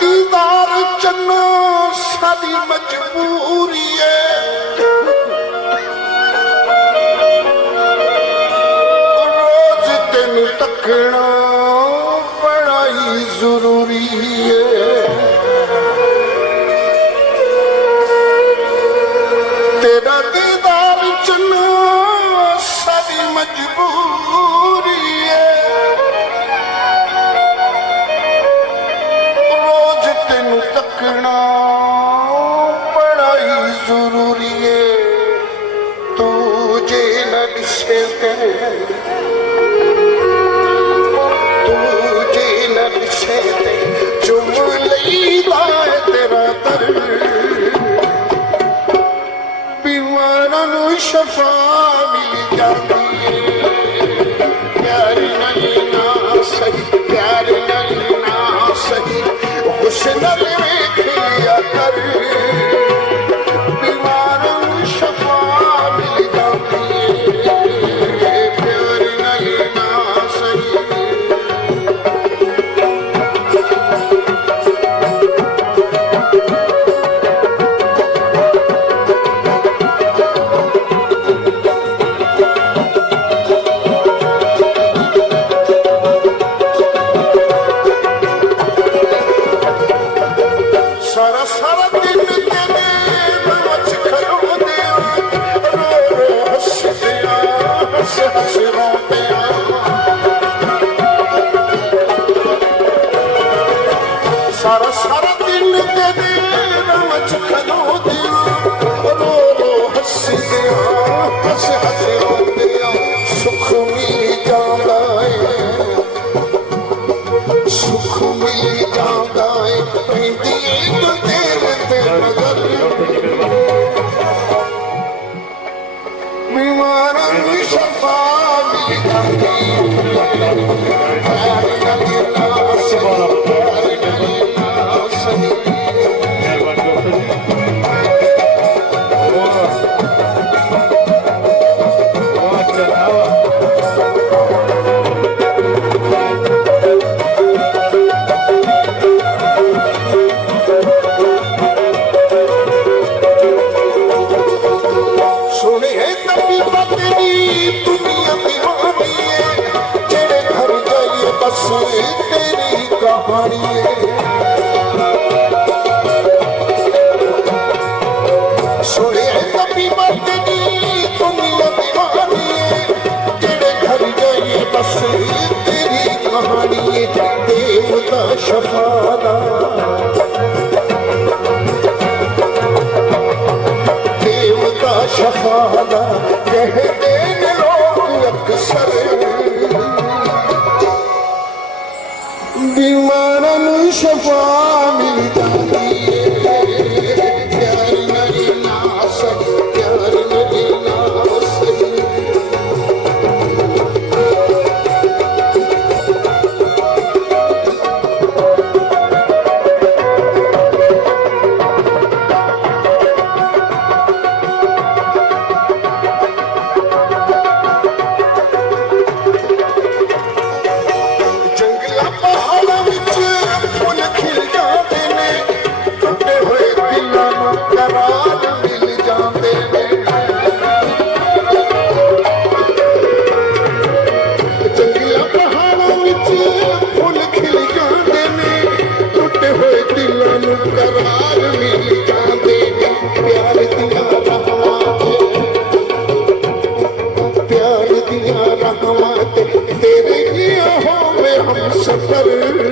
दीदार चन्ना साडी मजबूरी है रोज तेन तकना बड़ा ही जरूरी है तेरा दीदार चन्ना साडी मजबूरी है रोज तेन तकना बड़ा ही जरूरी है तू जे न दिसे चुम लईदा है तेरा दर बीमारां नूं शफा मिल जाती है प्यार नहीं ना सही प्यार नहीं ना सही हुस्न वेख लिया कर बीमारां नूं शफा मिल जाती है प्यार नहीं ना सही सारा सारा दिन तेरे रमच खलो दिया रो रो हंस दिया हंस हंस रोंदिया सुख मिल जांदा है सुख मिल जांदा है पैंदी तो तेरे ते मगर बीमारां नूं शफा मिल जांदी तेरी कहानी सुने तभी बदनी दुनिया दीवानी तेरे घर जाइए बस तेरी कहानी देवता शफादा देवता शफादा कहते हैं लोग अक्सर बीमारां नूं शफा मिल जाती है प्यार नहीं ना सही प्यार नहीं ना सही तेरे किया हो हम सफर